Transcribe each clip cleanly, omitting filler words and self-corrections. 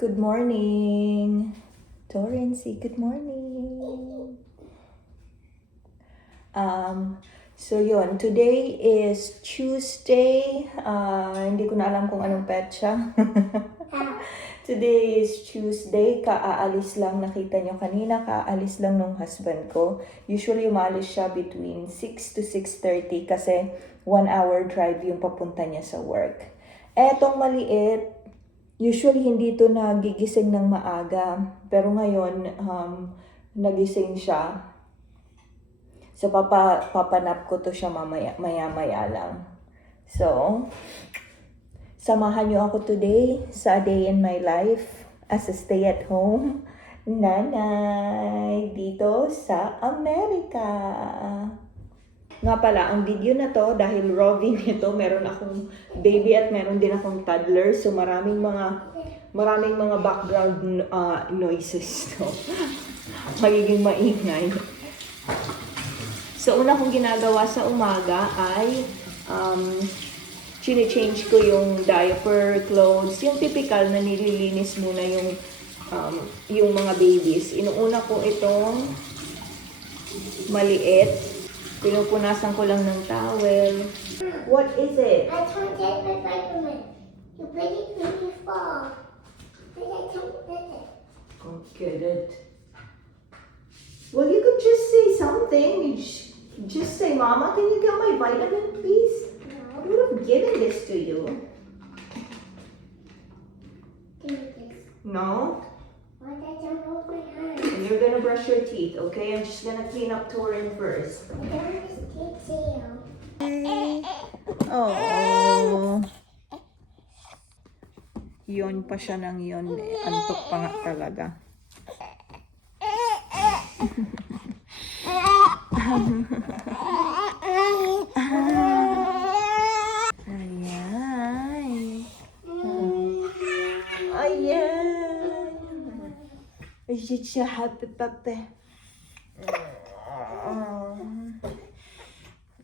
Good morning. Torrency, good morning. So yun, today is Tuesday. Hindi ko na alam kung anong petsa. Today is Tuesday. Kaalis lang, nakita nyo kanina, kaalis lang nung husband ko. Usually umalis siya between 6 to 6:30 kasi 1 hour drive yung papunta niya sa work. Etong maliit, usually hindi ito nagigising ng maaga. Pero ngayon, nagising siya. So, papanap ko to siya maya-maya lang. So, samahan niyo ako today sa day in my life as a stay-at-home nanay dito sa Amerika. Nga pala, ang video na to, dahil Rovi nito, meron akong baby at meron din akong toddler. So, maraming mga background noises to. Magiging maingay. So, una kong ginagawa sa umaga ay chine-change ko yung diaper, clothes, yung typical na nililinis muna yung mga babies. Inuuna ko itong maliit. Pinupunasan ko lang ng towel. What is it? I can't get my vitamin. You better make me fall. But I can't get it. Can't get it. Well, you could just say something. You just say, Mama, can you get my vitamin, please? I would have given this to you. Give me this. No? Why did I jump over my hand? And you're gonna brush your teeth, okay? I'm just gonna clean up Torin first. I don't want to take tail. Oh. Yun pa siya ng yun. Antok pa nga talaga. Ayan. Ayan. Is it so happy, Papa?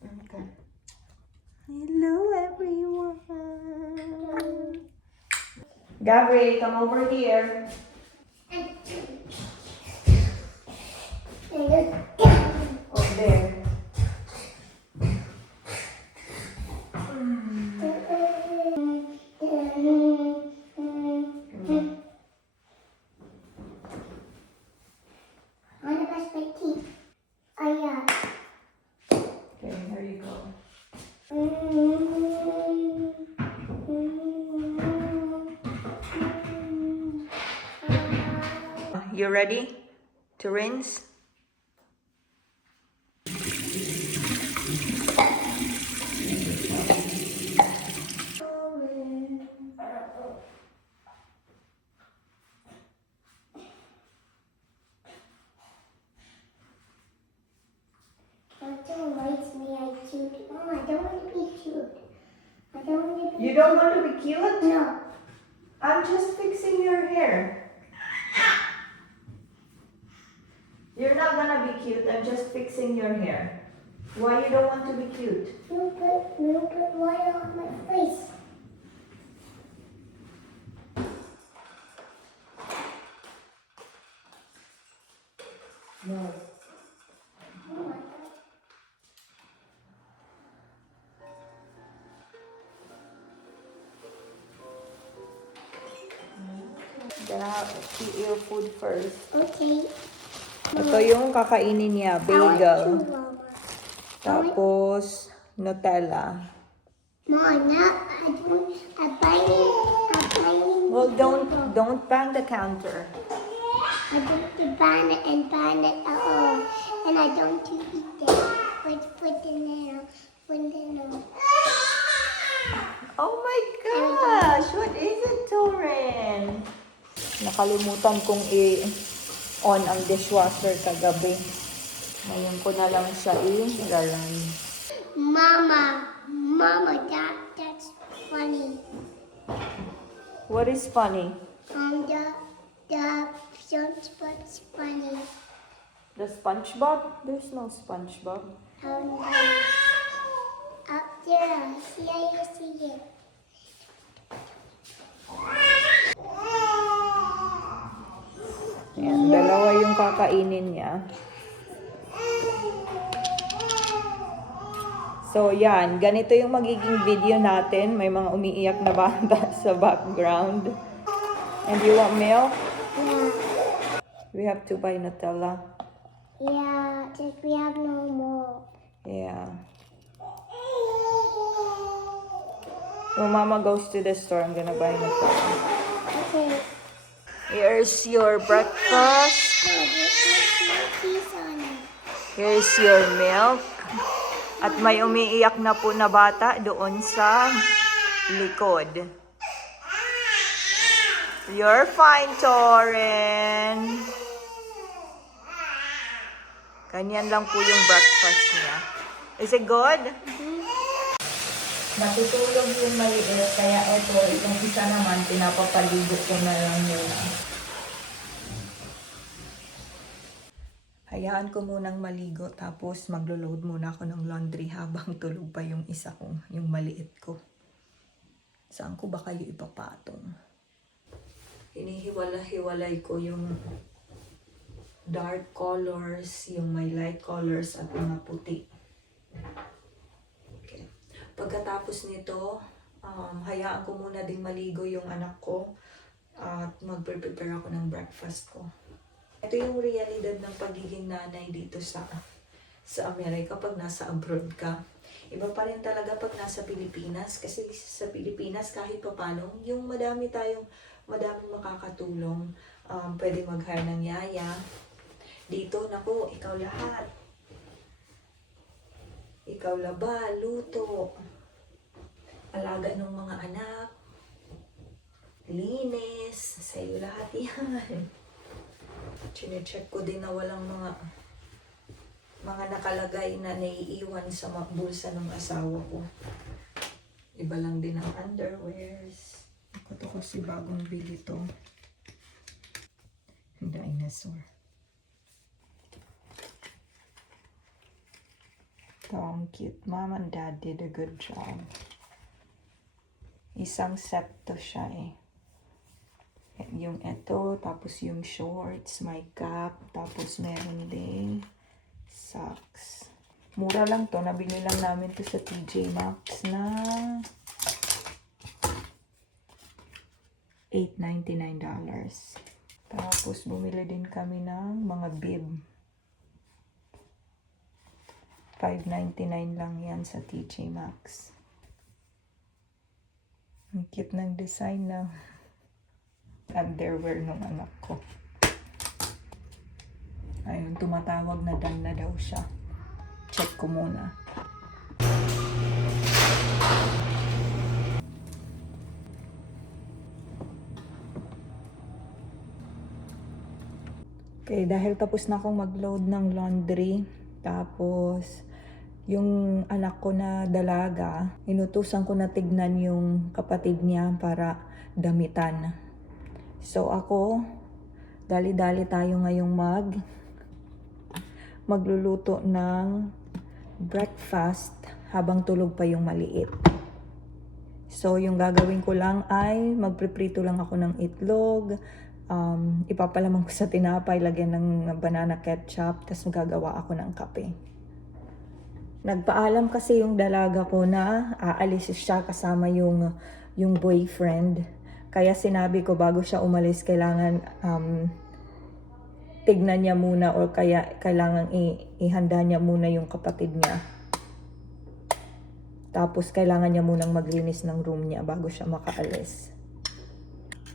Okay. Hello, everyone. Gabri, come over here. Over there. I want to brush my teeth. Oh, yeah. Okay, here you go. You ready to rinse? Don't likes me, I cute. Oh, I don't want to be cute. I don't want to be. You don't want to be cute? No. I'm just fixing your hair. You're not gonna be cute. I'm just fixing your hair. Why you don't want to be cute? You put water on my face. No. Oh my God. Gonna eat your food first. Okay. Ito yung kakainin niya, I want bagel. to, Mama. Tapos, Nutella. Mom, now I don't. I'm buying. Well, don't bang the counter. I don't to ban it and ban it at all. And I don't to eat it. Put the nail. Put the nail. Oh my gosh! What is it, Torin? Nakalimutan kong i-on ang dishwasher kagabi. Ngayon ko na lang siya i-run. Mama, that's funny. What is funny? The SpongeBob's funny. The SpongeBob? There's no SpongeBob. Up there, see how you see it. yung kakainin niya. So, yan. Ganito yung magiging video natin. May mga umiiyak na bata sa background. And you want milk? Yeah. We have to buy Nutella. Yeah, just we have no more. Yeah. When Mama goes to the store, I'm gonna buy Nutella. Okay. Here's your breakfast. No, there's no cheese on it. Here's your milk. At may umiiyak na po na bata doon sa likod. You're fine, Toren. Ganyan lang po yung breakfast niya. Is it good? Natutulog yung maliit, kaya itong isa naman, pinapapaligo ko na lang muna. Hayaan ko munang maligo, tapos maglo-load muna ako ng laundry habang tulog pa yung isa kong, yung maliit ko. Saan ko ba kayo ipapatong? Hinihiwala-hiwalay ko yung dark colors, yung may light colors at mga puti. Okay. Pagkatapos nito, hayaan ko muna ding maligo yung anak ko at mag-prepare ako ng breakfast ko. Ito yung realidad ng pagiging nanay dito sa Amerika pag nasa abroad ka. Iba pa rin talaga pag nasa Pilipinas kasi sa Pilipinas kahit pa paano, yung madaming makakatulong, pwede mag-hire ng yaya. Dito, naku, ikaw lahat. Ikaw laba, luto, alaga ng mga anak, linis, sa'yo lahat yan. Chine-check ko din na walang mga nakalagay na naiiwan sa bulsa ng asawa ko. Iba lang din ang underwears. Ako to kasi bagong bili to. Dinosaur. Ito ang cute. Mom and Dad did a good job. Isang set to siya eh. Yung ito, tapos yung shorts, may cap, tapos meron ding socks. Mura lang to. Nabili lang namin to sa TJ Maxx na $8.99. Tapos bumili din kami ng mga bib. $5.99 lang yan sa TJ Maxx. Ang cute ng design ng underwear ng anak ko. Ayun, tumatawag na Dan na daw siya. Check ko muna. Okay, dahil tapos na akong mag-load ng laundry, tapos yung anak ko na dalaga, inutusan ko na tignan yung kapatid niya para damitan. So ako, dali-dali tayo ngayong magluluto ng breakfast habang tulog pa yung maliit. So yung gagawin ko lang ay magpriprito lang ako ng itlog, ipapalamang ko sa tinapay, lagyan ng banana ketchup, tapos magagawa ako ng kape. Nagpaalam kasi yung dalaga ko na aalis siya kasama yung boyfriend. Kaya sinabi ko bago siya umalis, kailangan tignan niya muna or kaya kailangan ihanda niya muna yung kapatid niya. Tapos kailangan niya munang maglinis ng room niya bago siya makaalis.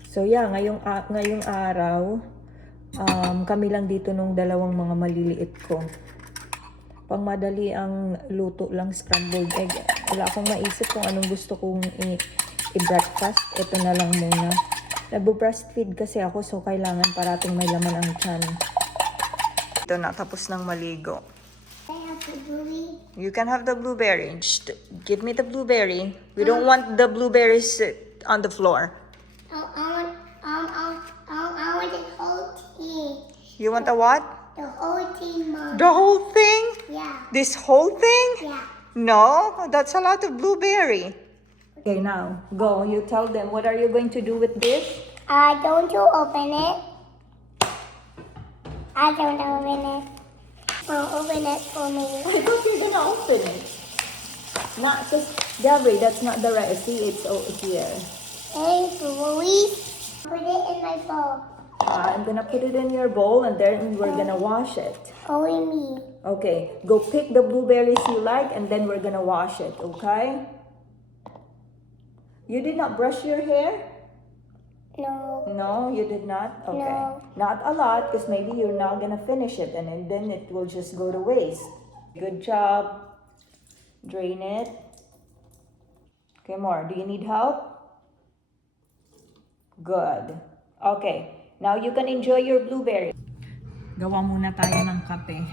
So yeah, ngayong araw, kami lang dito nung dalawang mga maliliit ko. Pang madali ang luto lang, scrambled egg. Wala akong maisip kung anong gusto kong i-breakfast. Ito na lang muna. Nagbo-breastfeed kasi ako, so kailangan parating may laman ang tiyan. Ito na, tapos ng maligo. I have the blueberry. You can have the blueberry. Just give me the blueberry. We don't want the blueberries on the floor. I want the whole tea. You want the what? The whole tea, Mom. The whole thing? Yeah. This whole thing? Yeah. No, that's a lot of blueberry. Okay, now, go. You tell them, what are you going to do with this? Don't you open it? I don't open it. Well, open it for me. I thought you're gonna open it. Not just, Gabri, that's not the right. See, it's over here. Hey, Louis. Put it in my bowl. I'm gonna put it in your bowl and then we're gonna wash it. Only me. Okay, go pick the blueberries you like and then we're gonna wash it, okay? You did not brush your hair? No. No, you did not? Okay. No. Not a lot because maybe you're not gonna finish it and then it will just go to waste. Good job. Drain it. Okay, more. Do you need help? Good. Okay. Now you can enjoy your blueberry. Gawa muna tayo ng kape.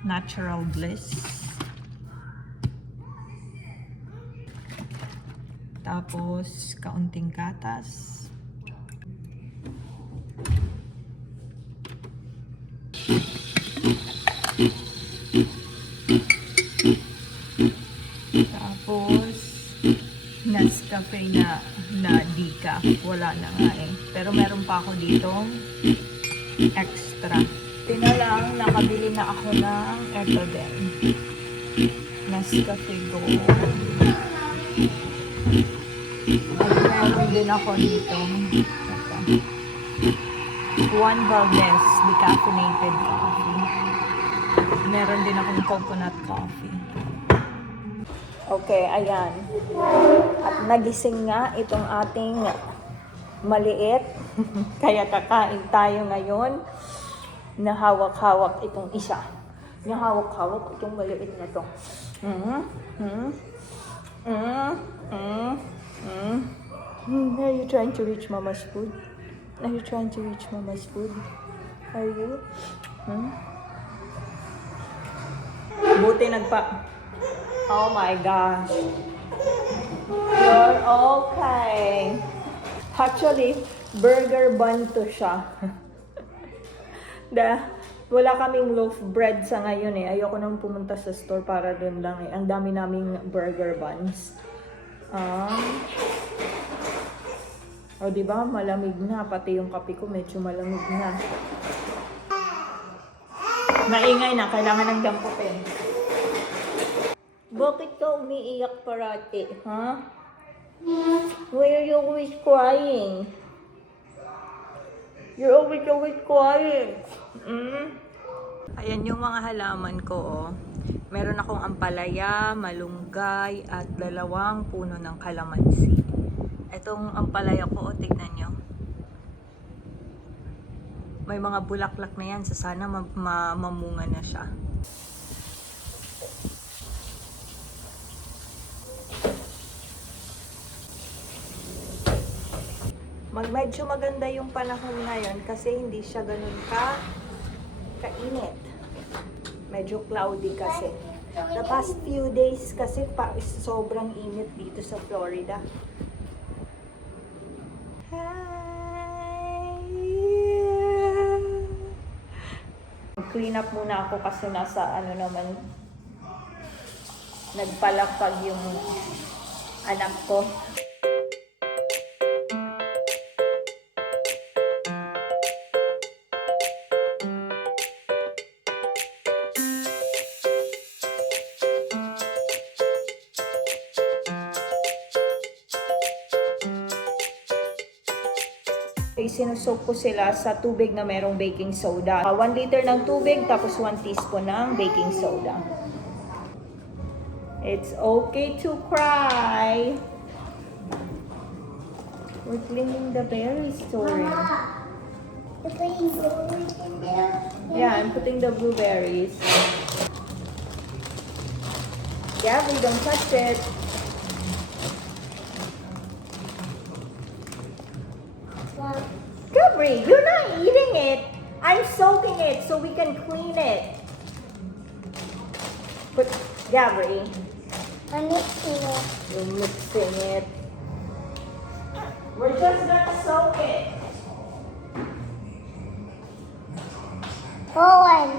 Natural Bliss. Tapos, kaunting gatas. Tapos, Nescafe na decaf. Wala na nga eh. Pero meron pa ako ditong extra. Tina lang, nakabili na ako ng eto din. Nescafe Gold. At meron din ako dito. Ito. Juan Valdez decaffeinated coffee. Meron din akong coconut coffee. Okay, ayan. At nagising nga itong ating maliit. Kaya kakain tayo ngayon. Nahawak-hawak itong isa. Nahawak-hawak itong maliit na to. Are you trying to reach Mama's food? Are you trying to reach Mama's food? Are you? Buti Oh my gosh. You're okay. Actually, burger bun to siya. Wala kaming loaf bread sa ngayon eh. Ayoko nang pumunta sa store para doon lang eh. Ang dami naming burger buns. Diba? Malamig na. Pati yung kape ko medyo malamig na. Maingay na. Kailangan ng dampupin. Bakit ka umiiyak parati, ha? Why are you always crying? You're always crying. Ayan yung mga halaman ko, oh. Meron akong ampalaya, malunggay, at 2 puno ng kalamansi. Itong ampalaya ko, oh, tignan nyo. May mga bulaklak na yan, sana mamunga na siya. Medyo maganda yung panahon ngayon kasi hindi siya ganun kainit. Medyo cloudy kasi. The past few days kasi sobrang init dito sa Florida. Hi! Clean up muna ako kasi nasa nagpalakpag yung anak ko. Sinusok ko sila sa tubig na merong baking soda. 1 liter ng tubig, tapos 1 teaspoon ng baking soda. It's okay to cry. We're cleaning the berries, Tori. You're putting blueberries in there? Yeah, I'm putting the blueberries. Gabby, don't touch it. Wow. Gabby, you're not eating it. I'm soaking it so we can clean it. But Gabby, I'm mixing it. you're mixing it. We're just gonna soak it. Owen.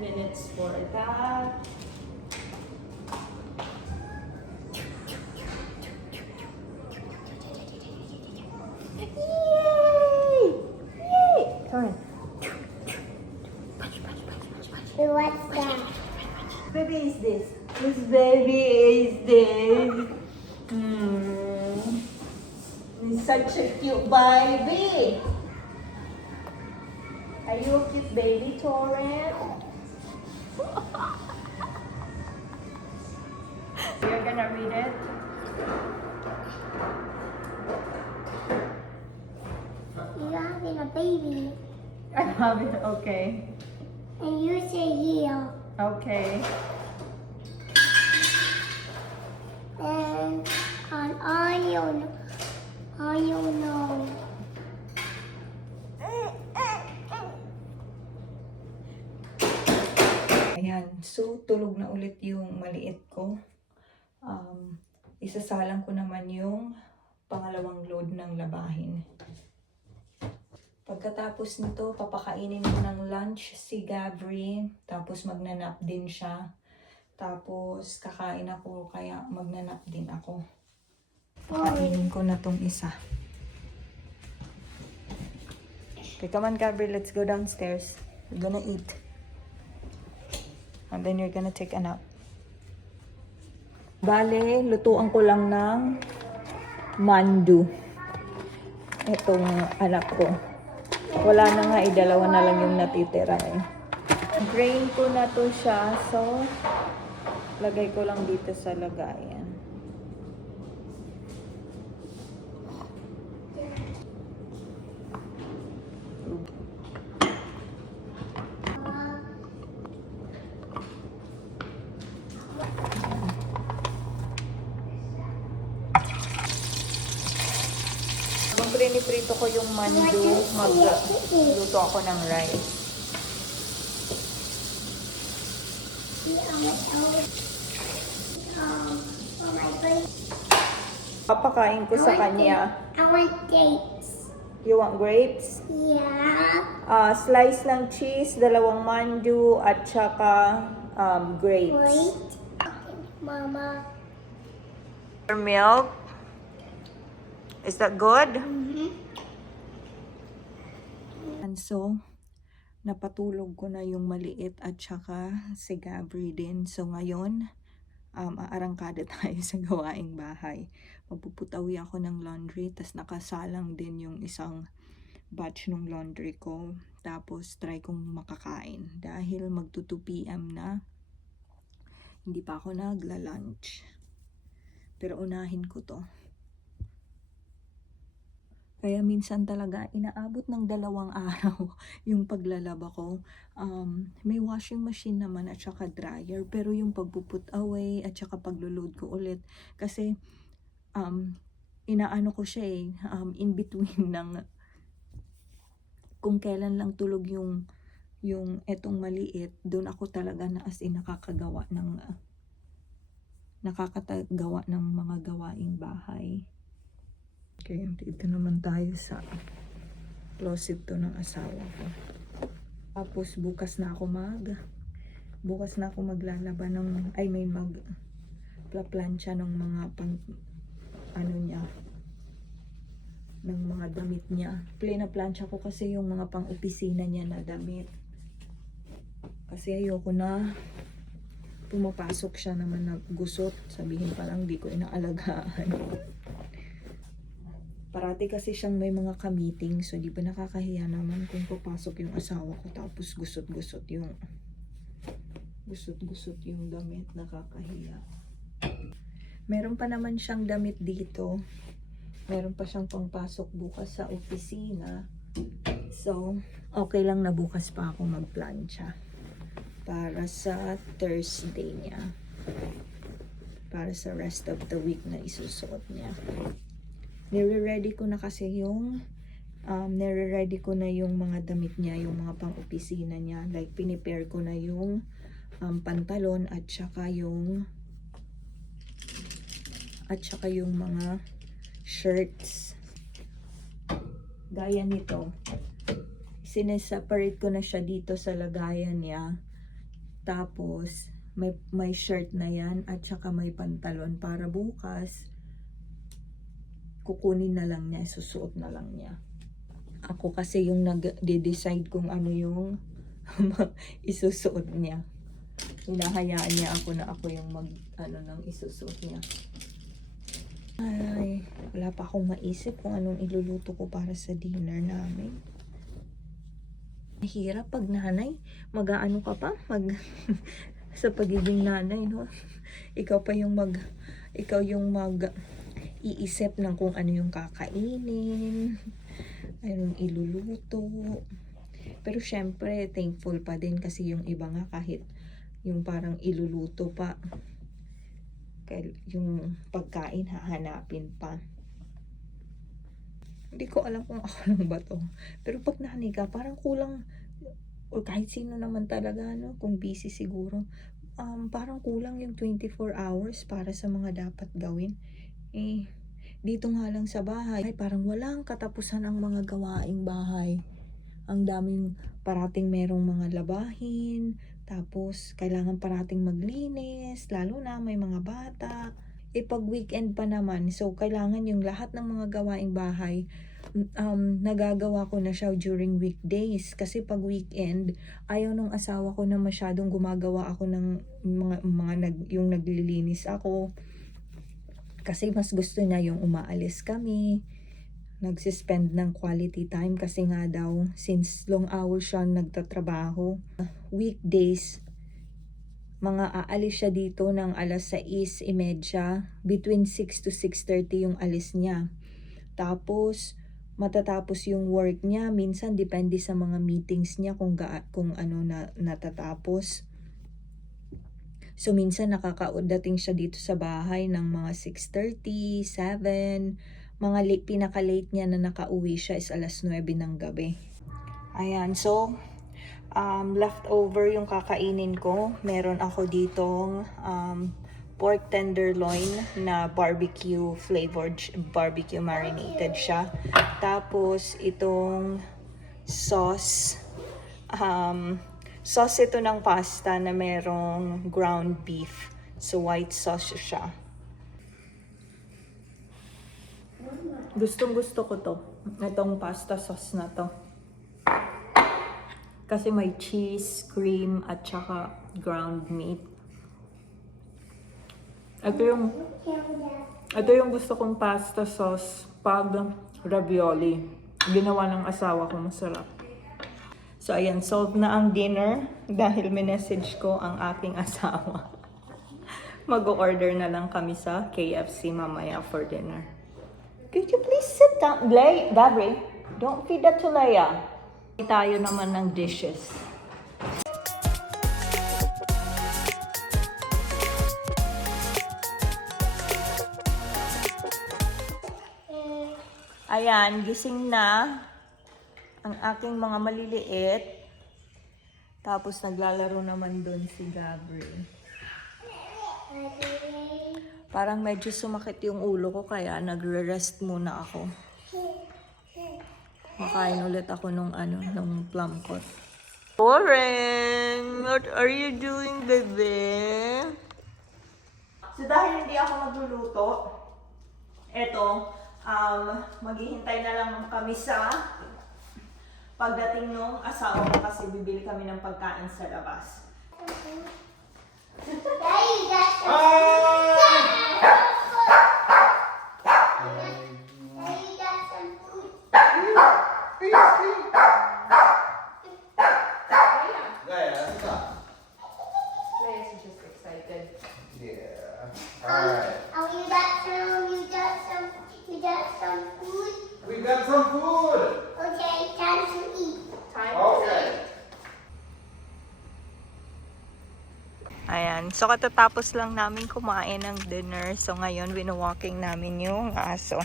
Minutes for that. baby is this? Whose baby is this? He's such a cute baby. Are you a cute baby, Torrent? You're gonna read it? You're having a baby. I have it, okay. And you say here. Okay. And on your nose. Ayan, so tulog na ulit yung maliit ko. Isasalang ko naman yung pangalawang load ng labahin. Pagkatapos nito, papakainin ko ng lunch si Gabri. Tapos magnanap din siya. Tapos kakain ako, kaya magnanap din ako. Kainin ko na tong isa. Okay, come on Gabri, let's go downstairs. We're gonna eat. And then you're gonna take a nap. Bale, lutuan ko lang ng mandu. Itong anak ko. Wala na nga, dalawa na lang yung natitira eh. Drain ko na to siya, so lagay ko lang dito sa lagayan. Habang priniprito ko yung mandu, magluto ako ng rice. For my birthday. Papakain ko sa kanya. I want dates. You want grapes? Yeah. Slice ng cheese, dalawang mandu, at saka grapes. Wait. Mama. Your milk? Is that good? And so, napatulog ko na yung maliit at saka si Gabri din. So ngayon, aarangkada tayo sa gawaing bahay. Magpuputawi ako ng laundry, tas nakasalang din yung isang batch ng laundry ko. Tapos try kong makakain. Dahil magto 2 PM na, hindi pa ako nagla-lunch. Pero unahin ko to. Kaya minsan talaga inaabot ng 2 araw yung paglalaba ko. May washing machine naman at saka dryer. Pero yung pagpuput away at saka paglulod ko ulit. Kasi inaano ko siya eh. In between ng kung kailan lang tulog yung etong maliit. Doon ako talaga na as in nakakagawa ng mga gawaing bahay. Okay, dito naman tayo sa closet to ng asawa ko. Tapos bukas na ako maglalaba ng, may magplaplansya ng mga ng mga damit niya. Plinaplansya ko kasi yung mga pang-opisina niya na damit. Kasi ayoko na pumapasok siya naman na gusot. Sabihin parang di ko inaalagaan. Parati kasi siyang may mga ka-meeting, so di ba nakakahiya naman kung papasok yung asawa ko tapos gusot-gusot yung damit, nakakahiya. Meron pa naman siyang damit dito. Meron pa siyang pangpasok bukas sa opisina. So, okay lang na bukas pa ako magplancha para sa Thursday niya. Para sa rest of the week na isusuot niya. Nire-ready ko na kasi yung mga damit niya, yung mga pang-opisina niya. Like, pinipare ko na yung pantalon at saka yung mga shirts. Gaya nito. Sineseparate ko na siya dito sa lagayan niya. Tapos, may shirt na yan at saka may pantalon para bukas kukunin na lang niya, susuot na lang niya. Ako kasi yung nag-decide kung ano yung isusuot niya. Hinahayaan niya ako na ako yung ng isusuot niya. Ay, wala pa akong maisip kung anong iluluto ko para sa dinner namin. Mahirap pag nanay, mag-aano ka pa, sa pagiging nanay, no? Ikaw yung iisip ng kung ano yung kakainin, anong iluluto. Pero syempre, thankful pa din kasi yung iba nga kahit yung parang iluluto pa, yung pagkain hahanapin pa. Hindi ko alam kung ako lang ba to. Pero pag nanay ka, parang kulang, o kahit sino naman talaga, no? Kung busy siguro, parang kulang yung 24 hours para sa mga dapat gawin. Dito nga lang sa bahay, parang walang katapusan ang mga gawaing bahay. Ang daming parating merong mga labahin, tapos kailangan parating maglinis, lalo na may mga bata. Pag weekend pa naman, so kailangan yung lahat ng mga gawaing bahay, nagagawa ko na siya during weekdays. Kasi pag weekend, ayaw nung asawa ko na masyadong gumagawa ako ng yung naglilinis ako. Kasi mas gusto niya yung umaalis kami, nagsispend ng quality time kasi nga daw, since long hours siya nagtatrabaho. Weekdays, mga aalis siya dito ng alas 6:30, between 6 to 6:30 yung alis niya. Tapos, matatapos yung work niya, minsan depende sa mga meetings niya kung ano na natatapos. So, minsan nakakadating siya dito sa bahay ng mga 6:30, 7. Mga pinaka-late niya na nakauwi siya is alas 9 ng gabi. Ayan, so, leftover yung kakainin ko. Meron ako ditong pork tenderloin na barbecue flavored, barbecue marinated siya. Tapos, itong sauce, sauce ito ng pasta na merong ground beef. So, white sauce siya. Gustong gusto ko to. Itong pasta sauce na to. Kasi may cheese, cream, at saka ground meat. Ito yung gusto kong pasta sauce pag ravioli. Ginawa ng asawa ko, masarap. So, ayan, solved na ang dinner dahil minessage ko ang aking asawa. Mag-order na lang kami sa KFC mamaya for dinner. Could you please sit down? Gabri, don't feed that to Leia. Tayo naman ng dishes. Ayan, gising na ang aking mga maliliit. Tapos naglalaro naman doon si Gabriel. Parang medyo sumakit yung ulo ko kaya nagre-rest muna ako. Makain ulit ako nung plum cod. Oren, what are you doing, baby? So dahil hindi ako magluluto, eto, maghihintay na lang kami sa pagdating nung asawa ko kasi bibili kami ng pagkain sa labas. Daddy, that's some food. Leia's just excited. Yeah. Alright. You got some food. We got some food. Okay, time to eat. Okay. Ayan, so katatapos lang namin kumain ng dinner. So ngayon, wino-walking namin yung aso.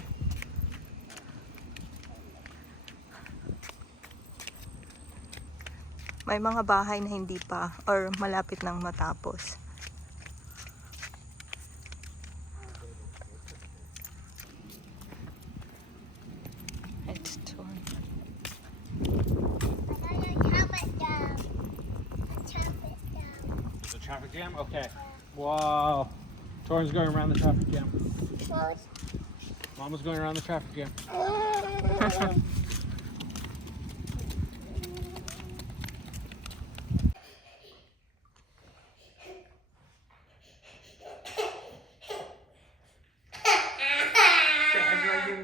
May mga bahay na hindi pa or malapit nang matapos. It's torn. There's a traffic jam? Okay. Wow. Torrin's going around the traffic jam. Mama's going around the traffic jam.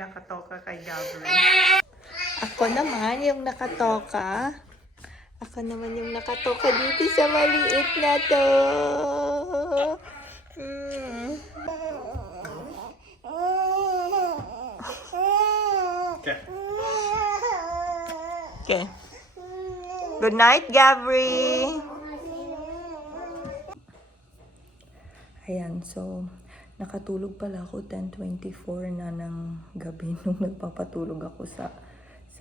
nakatoka kay Gabriel. Ako naman yung nakatoka. Ako naman yung nakatoka dito sa maliit na to. Okay. Okay. Good night, Gabri. Ayan, so nakatulog pala ako 10:24 na ng gabi nung nagpapatulog ako sa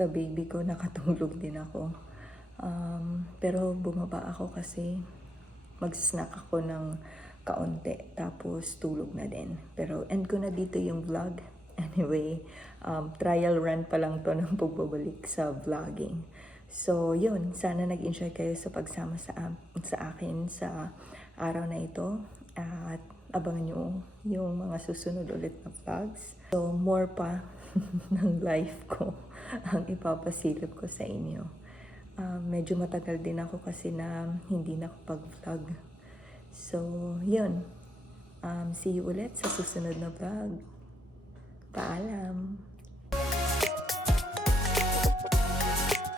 baby ko. Nakatulog din ako. Pero bumaba ako kasi mag-snack ako ng kaunti tapos tulog na din. Pero end ko na dito yung vlog. Anyway, trial run pa lang to ng pagbabalik sa vlogging. So, yun. Sana nag-enjoy kayo sa pagsama sa akin sa araw na ito. At abangan nyo yung mga susunod ulit na vlogs. So, more pa ng life ko ang ipapasilip ko sa inyo. Medyo matagal din ako kasi na hindi nakapag-vlog. So, yun. See you ulit sa susunod na vlog. Paalam!